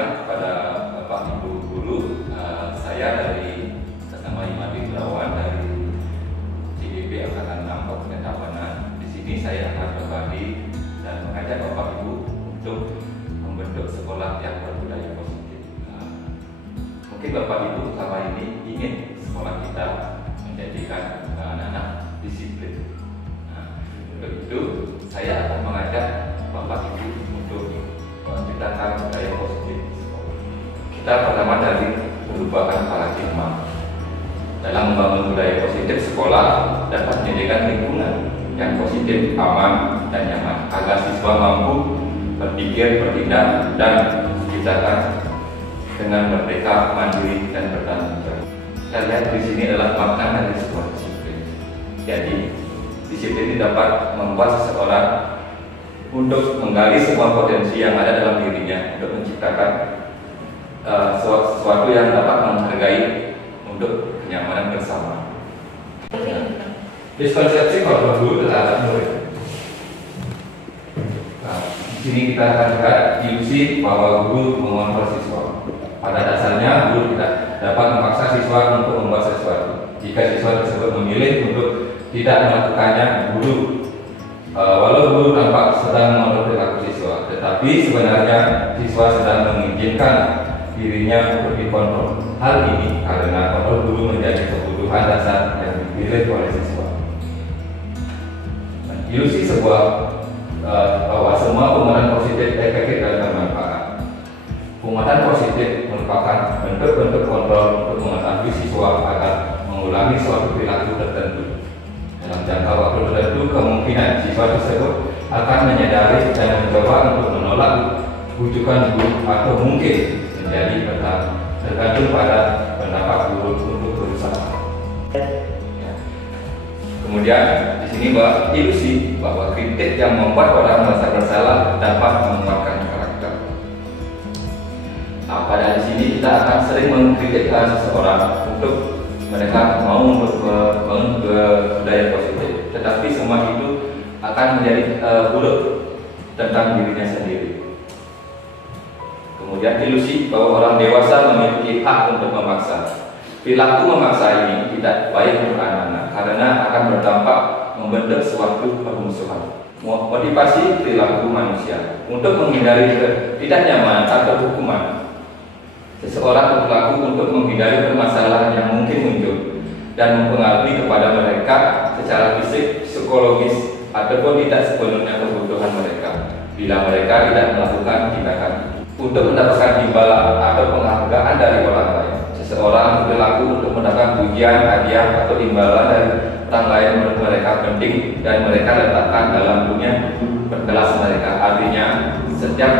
siang kepada Bapak Ibu Guru. Saya dari atas nama Imadi Gunawan dari CDP Angkatan 6 Kabupaten Tabanan. Di sini saya akan berbagi dan mengajak Bapak Ibu untuk membentuk sekolah yang berbudaya positif. Mungkin Bapak Ibu selama ini ingin sekolah kita menjadikan anak-anak disiplin. Untuk itu saya akan mengajak Bapak Ibu untuk menciptakan budaya positif di sekolah. Kita pertama dari perubahan paradigma. Dalam membangun budaya positif, sekolah dapat menyediakan lingkungan yang positif, aman, dan nyaman agar siswa mampu berpikir, bertindak, dan menciptakan dengan merdeka, mandiri, dan bertanggung jawab. Kita lihat di sini adalah makna dari sebuah disiplin. Jadi, disiplin ini dapat membuat seseorang untuk menggali semua potensi yang ada dalam dirinya untuk menciptakan sesuatu yang dapat menghargai untuk kenyamanan bersama. Miskonsepsi bahwa guru terhadap murid. Di sini kita akan lihat ilusi bahwa guru mengontrol siswa. Pada dasarnya guru tidak dapat memaksa siswa untuk membuat sesuatu. Jika siswa tersebut memilih untuk tidak melakukannya, walau guru tampak sedang mengontrol perilaku siswa, tetapi sebenarnya siswa sedang mengizinkan dirinya untuk dikontrol. Hal ini karena kontrol guru menjadi kebutuhan dasar yang dipilih oleh siswa. Ilusi bahwa semua penguatan positif efektif dan bermanfaat. Penguatan positif merupakan bentuk-bentuk kontrol untuk mengetahui siswa agar mengulangi suatu perilaku tertentu. Dalam jangka waktu tertentu, kemungkinan siswa tersebut akan menyadari dan mencoba untuk menolak rujukan guru atau mungkin menjadi tergantung pada pendapat guru untuk berusaha. Kemudian di sini ilusi bahwa kritik yang membuat orang merasa bersalah dapat menguatkan karakter. Pada di sini kita akan sering mengkritik seseorang untuk mereka mau membangun budaya positif, tetapi semua itu akan menjadi buruk tentang dirinya sendiri. Kemudian ilusi bahwa orang dewasa memiliki hak untuk memaksa. Perilaku memaksa ini tidak baik untuk anak-anak karena akan berdampak membentuk suatu permusuhan. Motivasi perilaku manusia untuk menghindari ketidaknyamanan atau hukuman. Seseorang berlaku untuk menghindari permasalahan yang mungkin muncul dan mempengaruhi kepada mereka secara fisik, psikologis, ataupun tidak sepenuhnya kebutuhan mereka. Bila mereka tidak melakukan tindakan untuk mendapatkan imbalan atau penghargaan dari orang lain, seseorang berlaku untuk mendapatkan pujian, hadiah, atau imbalan dari orang lain menurut mereka penting dan mereka letakkan dalam dunia berkelas mereka. Artinya, setiap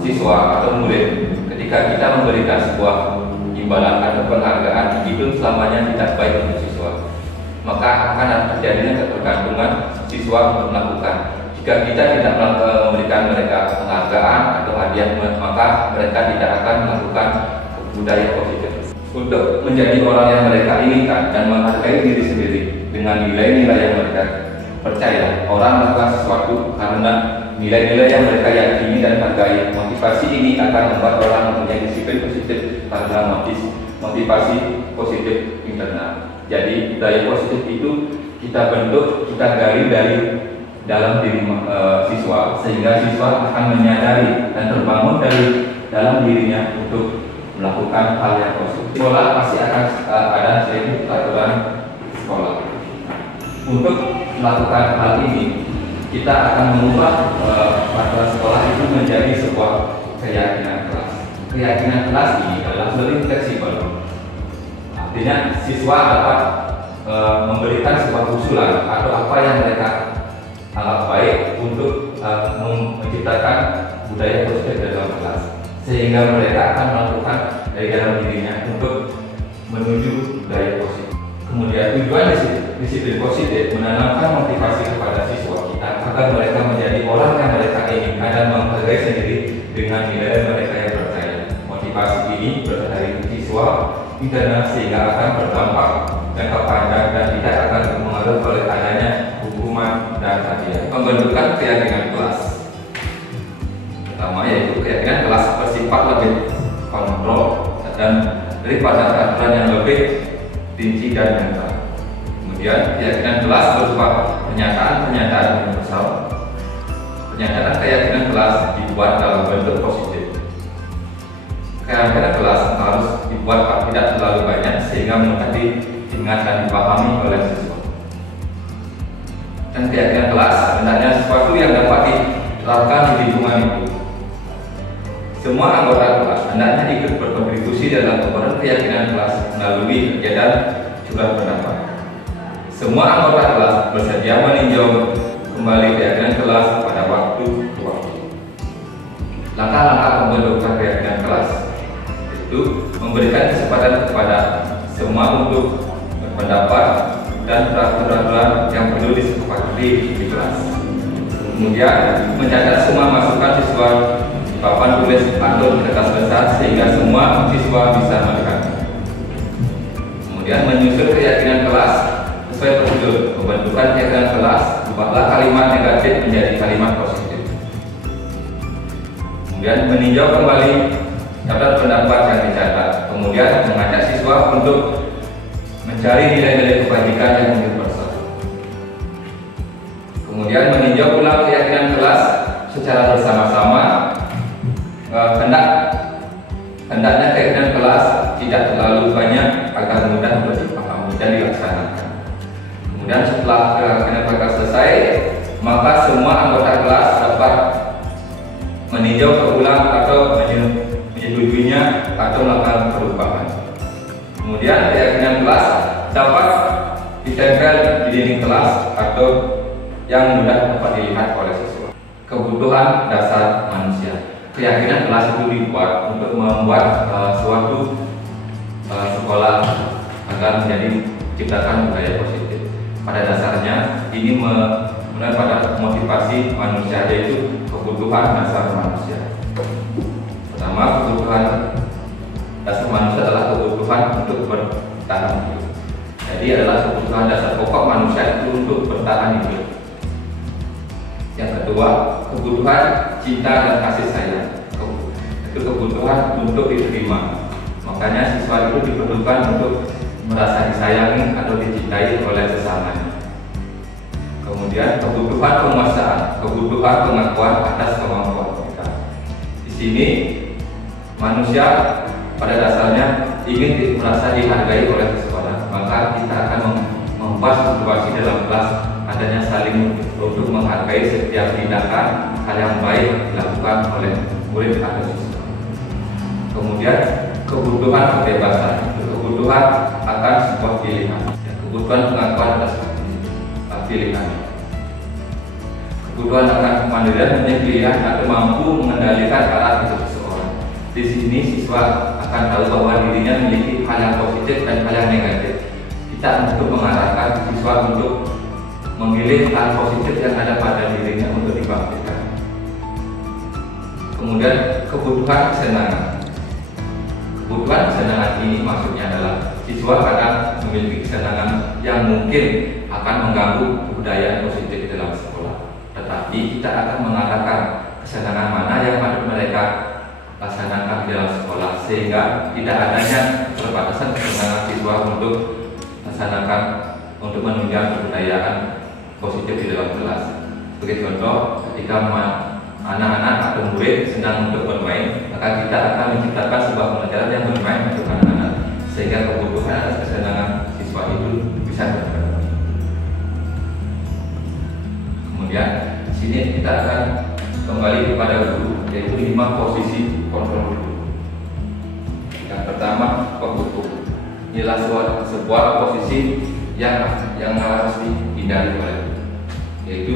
siswa atau murid ketika kita memberikan sebuah imbalan atau penghargaan itu selamanya tidak baik untuk siswa, maka akan terjadinya ketergantungan siswa untuk melakukan. Jika kita tidak memberikan mereka penghargaan atau hadiah, maka mereka tidak akan melakukan budaya positif. Untuk menjadi orang yang mereka inginkan dan menghargai diri sendiri dengan nilai-nilai yang mereka percaya, orang melakukan sesuatu karena nilai-nilai yang mereka yakini dan hargai. Motivasi ini akan membuat orang mempunyai disiplin positif karena motivasi positif internal. Jadi budaya positif itu kita bentuk, kita gali dari dalam diri siswa, sehingga siswa akan menyadari dan terbangun dari dalam dirinya untuk melakukan hal yang positif. Sekolah pasti akan ada sedikit peraturan sekolah. Untuk melakukan hal ini, kita akan mengubah peraturan sekolah itu menjadi sebuah keyakinan kelas. Keyakinan kelas ini adalah lebih fleksibel. Artinya siswa dapat memberikan sebuah usulan atau apa yang mereka anggap baik untuk menciptakan budaya positif dalam kelas, sehingga mereka akan melakukan dari dalam dirinya untuk menuju budaya positif. Kemudian tujuan disiplin positif menanamkan motivasi kepada siswa kita agar mereka menjadi orang yang mereka inginkan dan menghargai sendiri dengan nilai mereka yang percaya. Motivasi ini berasal dari siswa internal sehingga akan berdampak jangka panjang dan tidak akan mengaruh oleh adanya hukuman dan hadiah. Pembentukan keyakinan kelas pertama yaitu keyakinan kelas apa sih? bersifat lebih kontrol dan daripada peraturan yang lebih rinci dan nyata. Kemudian keyakinan kelas berupa pernyataan-pernyataan universal. Pernyataan keyakinan kelas dibuat dalam bentuk positif. Keyakinan kelas harus dibuat tidak terlalu banyak sehingga mudah diingat dan dipahami oleh siswa. Dan keyakinan kelas sebenarnya sesuatu yang dapat diterapkan di lingkungan itu. Semua anggota kelas hendaknya ikut berkontribusi dalam pembuatan keyakinan kelas melalui kegiatan curah pendapat. Semua anggota kelas bersedia meninjau kembali keyakinan kelas pada waktu ke waktu. Langkah-langkah pembentukan keyakinan kelas itu memberikan kesempatan kepada semua untuk berpendapat dan peraturan yang perlu disepakati di kelas. Kemudian mencatat semua masukan siswa di papan tulis atau di kertas besar sehingga semua siswa bisa melihatnya. Kemudian menyusun keyakinan kelas sesuai prosedur. Pembentukan keyakinan kelas, ubahlah kalimat negatif menjadi kalimat positif. Kemudian meninjau kembali daftar pendapat yang dicatat. Kemudian mengajak siswa untuk mencari nilai-nilai kebajikan yang universal. Kemudian meninjau ulang keyakinan kelas secara bersama-sama. Hendaknya keyakinan kelas tidak terlalu banyak agar mudah untuk dipahami dan dilaksanakan. Kemudian setelah keyakinan kelas selesai, maka semua anggota kelas dapat meninjau keulang atau menyetujuinya atau melakukan perubahan. Kemudian keyakinan kelas dapat ditempel di dinding kelas atau yang mudah dapat dilihat oleh siswa. Kebutuhan dasar manusia. Keyakinan kelas itu dibuat untuk membuat suatu sekolah agar menjadi ciptakan budaya positif. Pada dasarnya ini pada motivasi manusia, yaitu kebutuhan dasar manusia. Pertama, kebutuhan dasar manusia adalah kebutuhan untuk bertahan hidup. Jadi adalah kebutuhan dasar pokok manusia itu untuk bertahan hidup. Yang kedua, kebutuhan cinta dan kasih sayang. Itu kebutuhan untuk diterima. Makanya siswa itu diperlukan untuk merasa disayangi atau dicintai oleh sesamanya. Kemudian kebutuhan penguasaan, kebutuhan pengakuan atas kemampuan kita. Di sini manusia pada dasarnya ingin merasa dihargai oleh seseorang, maka kita akan membuat situasi dalam kelas adanya saling untuk menghargai setiap tindakan hal yang baik dilakukan oleh murid atau siswa. Kemudian kebutuhan kebebasan, kebutuhan akan sebuah pilihan, kebutuhan pengakuan atas pilihan, kebutuhan akan kemandirian menjadi pilihan atau mampu mengendalikan arah hidup seseorang. Di sini siswa akan tahu bahwa dirinya memiliki hal yang positif dan hal yang negatif. Kita untuk mengarahkan siswa untuk memilih hal positif yang ada pada dirinya untuk dibangkitkan. Kemudian kebutuhan kesenangan. Kebutuhan kesenangan ini maksudnya adalah siswa akan memiliki kesenangan yang mungkin akan mengganggu kebudayaan positif dalam sekolah. Tetapi kita akan mengarahkan kesenangan mana yang patut mereka laksanakan di dalam sekolah sehingga tidak adanya perbatasan kesenangan siswa untuk laksanakan untuk menunjang kebudayaan positif di dalam kelas. Sebagai contoh, ketika anak-anak atau murid senang untuk bermain, maka kita akan menciptakan sebuah pelajaran yang bermain untuk anak-anak sehingga kebutuhan atas kesenangan siswa itu bisa terpenuhi. Kemudian di sini kita akan kembali kepada guru, yaitu 5 posisi kontrol guru. Yang pertama, penghukum. Inilah sebuah posisi yang harus dihindari oleh guru, yaitu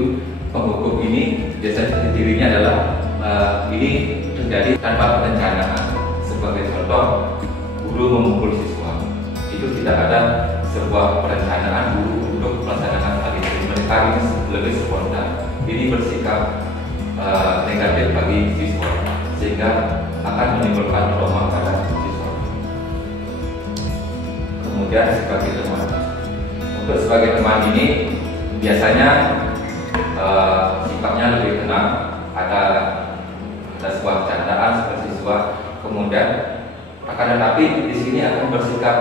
penghukum ini biasanya dirinya adalah ini terjadi tanpa perencanaan. Sebagai contoh, guru memukul siswa, itu tidak ada sebuah perencanaan guru untuk melaksanakan hal itu. Mereka ini lebih spontan, ini bersikap negatif bagi siswa sehingga akan menimbulkan trauma pada siswa. Kemudian sebagai teman, untuk sebagai teman ini biasanya sifatnya lebih tenang, ada sebuah candaan seperti siswa kemudian akan tetapi di sini akan bersikap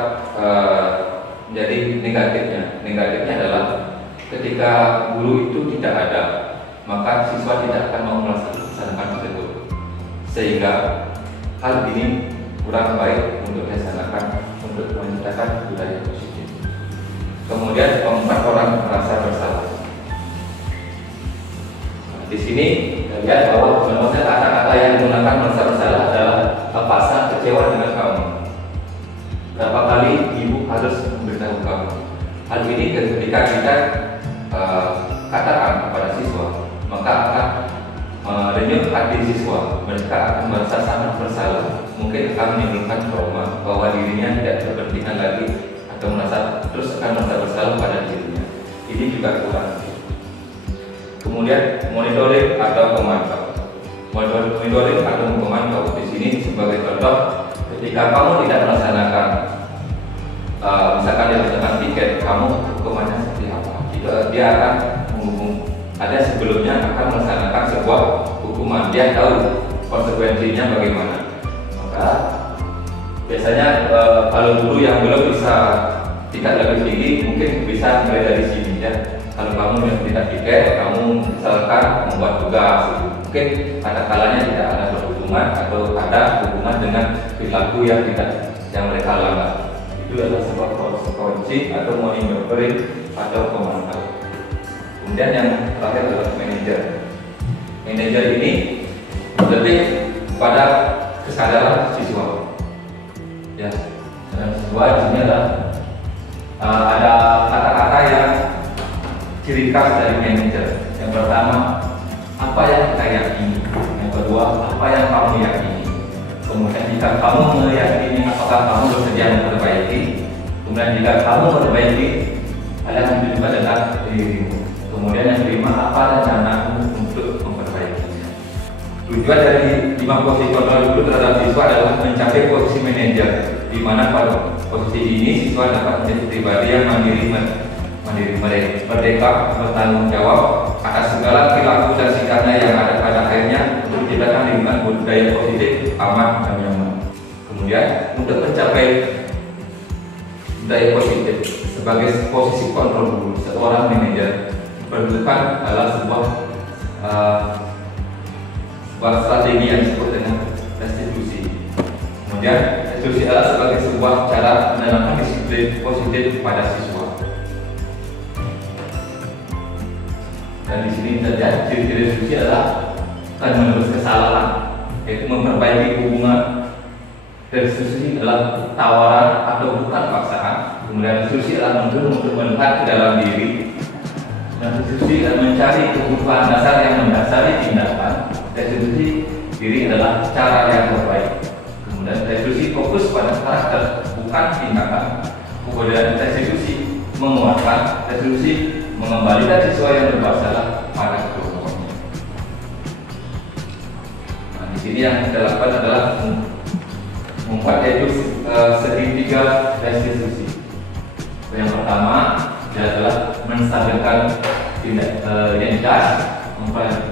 menjadi negatifnya adalah ketika guru itu tidak ada, maka siswa tidak akan mau melaksanakan tersebut, sehingga hal ini kurang baik untuk dilaksanakan untuk menciptakan budaya positif. Kemudian keempat, orang merasa bersalah. Di sini lihat bahwa sebenarnya kata-kata yang digunakan merasa bersalah adalah terpaksa kecewa dengan kamu. Berapa kali ibu harus memberitahu kamu? Hal ini ketika kita katakan kepada siswa, maka akan merenyuh hati siswa. Mereka akan merasa sangat bersalah, mungkin akan menimbulkan trauma bahwa dirinya tidak berkepentingan lagi atau terus akan merasa bersalah pada dirinya. Ini juga kurang. Kemudian monitoring atau pemantau. Monitoring atau pemantau di sini sebagai contoh, ketika kamu tidak melaksanakan, misalkan dia melaksanakan tiket, kamu hukumannya seperti apa? Dia akan ada sebelumnya akan melaksanakan sebuah hukuman, dia tahu konsekuensinya bagaimana. Maka biasanya kalau guru yang belum bisa tingkat lebih tinggi mungkin bisa mulai dari sini ya. Kalau kamu yang tidak tiket, kamu misalkan membuat tugas, mungkin ada kalanya tidak ada berhubungan atau ada hubungan dengan perilaku yang mereka langgar. Itu adalah sebuah konsekuensi atau monitoring atau pemantau. Kemudian yang terakhir adalah manajer. Manajer ini lebih pada kesadaran siswa. Ya, dan siswa di sini adalah ada kata-kata yang ciri khas dari manajer. Yang pertama, apa yang kita yakini. Yang kedua, apa yang kamu yakini. Kemudian jika kamu meyakini, apakah kamu bersedia memperbaiki. Kemudian jika kamu memperbaiki, ada yang juga dengan dirimu. Kemudian yang kelima, apa rencanamu untuk memperbaikinya. Tujuan dari 5 posisi kontrol guru terhadap siswa adalah mencapai posisi manajer, di mana pada posisi ini siswa dapat menjadi pribadi yang mandiri, merdeka, bertanggung jawab atas segala perilaku dan sikapnya yang ada pada akhirnya untuk menciptakan lingkungan budaya positif, aman, dan nyaman. Kemudian untuk mencapai budaya positif sebagai posisi kontrol guru, seorang manajer diperlukan adalah sebuah strategi yang disebut dengan restitusi. Kemudian restitusi adalah sebagai sebuah cara menanamkan disiplin positif pada siswa. Dan di sini terjadi ciri restitusi adalah akan menebus kesalahan, yaitu memperbaiki hubungan. Restitusi adalah tawaran atau bukan paksaan. Kemudian restitusi adalah mendorong untuk melihat ke dalam diri. Dan restitusi adalah mencari kebutuhan dasar yang mendasari tindakan. Restitusi diri adalah cara yang terbaik. Kemudian restitusi fokus pada karakter, bukan tindakan. Kemudian restitusi menguatkan, restitusi mengembalikan siswa yang bermasalah pada kelompoknya. Nah, di sini yang kita lakukan adalah membuat segitiga restitusi. Yang pertama adalah menstabilkan identitas,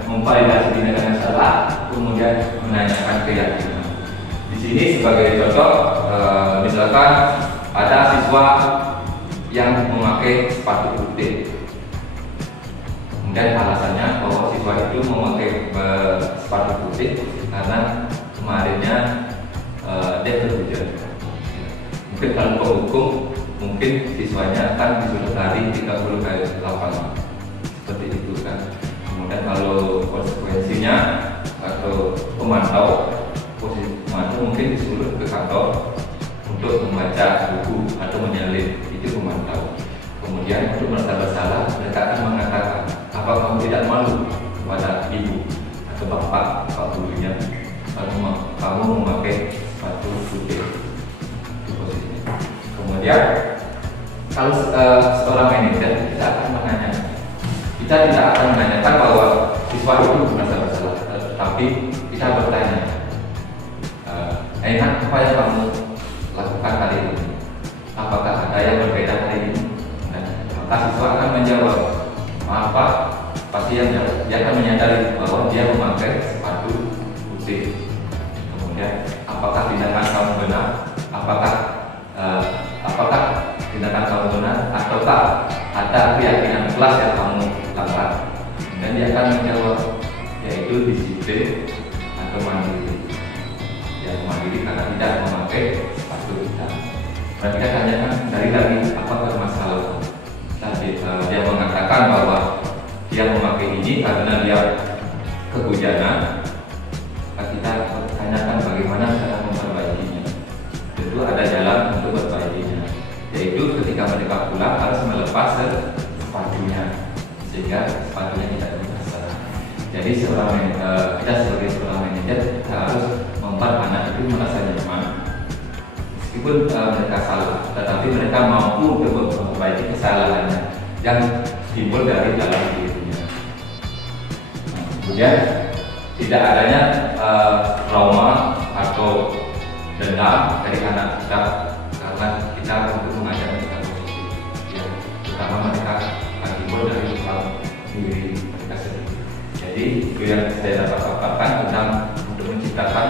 memvalidasi tindakan yang salah, kemudian menanyakan keyakinan. Di sini sebagai contoh, misalkan ada siswa yang memakai sepatu putih. Kemudian alasannya bahwa siswa itu memakai sepatu putih karena kemarinnya dia terhujan. Mungkin kalau penghukum, mungkin siswanya akan disuruh lari 30 kali lapangan. Seperti itu kan. Kemudian kalau konsekuensinya atau pemantau, posisi pemantau mungkin disuruh ke kantor untuk membaca buku atau menyalin, itu pemantau. Kemudian untuk merasa bersalah, mereka akan mengatakan, apa kamu tidak malu kepada ibu atau bapak gurunya kalau kamu memakai sepatu putih. Itu posisinya. Kemudian kalau seorang manajer, kita akan menanyakan, kita tidak akan menanyakan bahwa siswa itu merasa bersalah, tapi kita bertanya, enak apa yang kamu lakukan hari ini? Apakah ada yang berbeda hari ini? Maka siswa akan menjawab, maaf Pak, pasti dia akan menyadari bahwa dia memakai sepatu putih. Kemudian apakah tindakan kamu benar, apakah tindakan kamu benar, ataukah ada keyakinan kelas yang kamu langgar. Dan dia akan menjawab, yaitu disiplin atau mandiri. Yang mandiri karena tidak memakai sepatu hitam. Mereka tanyakan dari lagi apa permasalahan. Dia mengatakan bahwa dia memakai ini karena dia kehujanan. Kita tanyakan bagaimana cara memperbaikinya. Tentu ada jalan untuk memperbaikinya, yaitu ketika mereka pulang harus melepas sepatunya sehingga sepatunya tidak bermasalah. Jadi kita sebagai seorang manajer kita harus membuat anak itu merasa nyaman meskipun mereka salah, tetapi mereka mampu untuk memperbaiki kesalahannya yang timbul dari dalam dirinya. Kemudian tidak adanya trauma atau dendam dari anak kita karena kita untuk mengajar mereka positif, ya, terutama mereka timbul dari dalam diri mereka sendiri. Jadi itu yang saya dapat paparkan tentang untuk menciptakan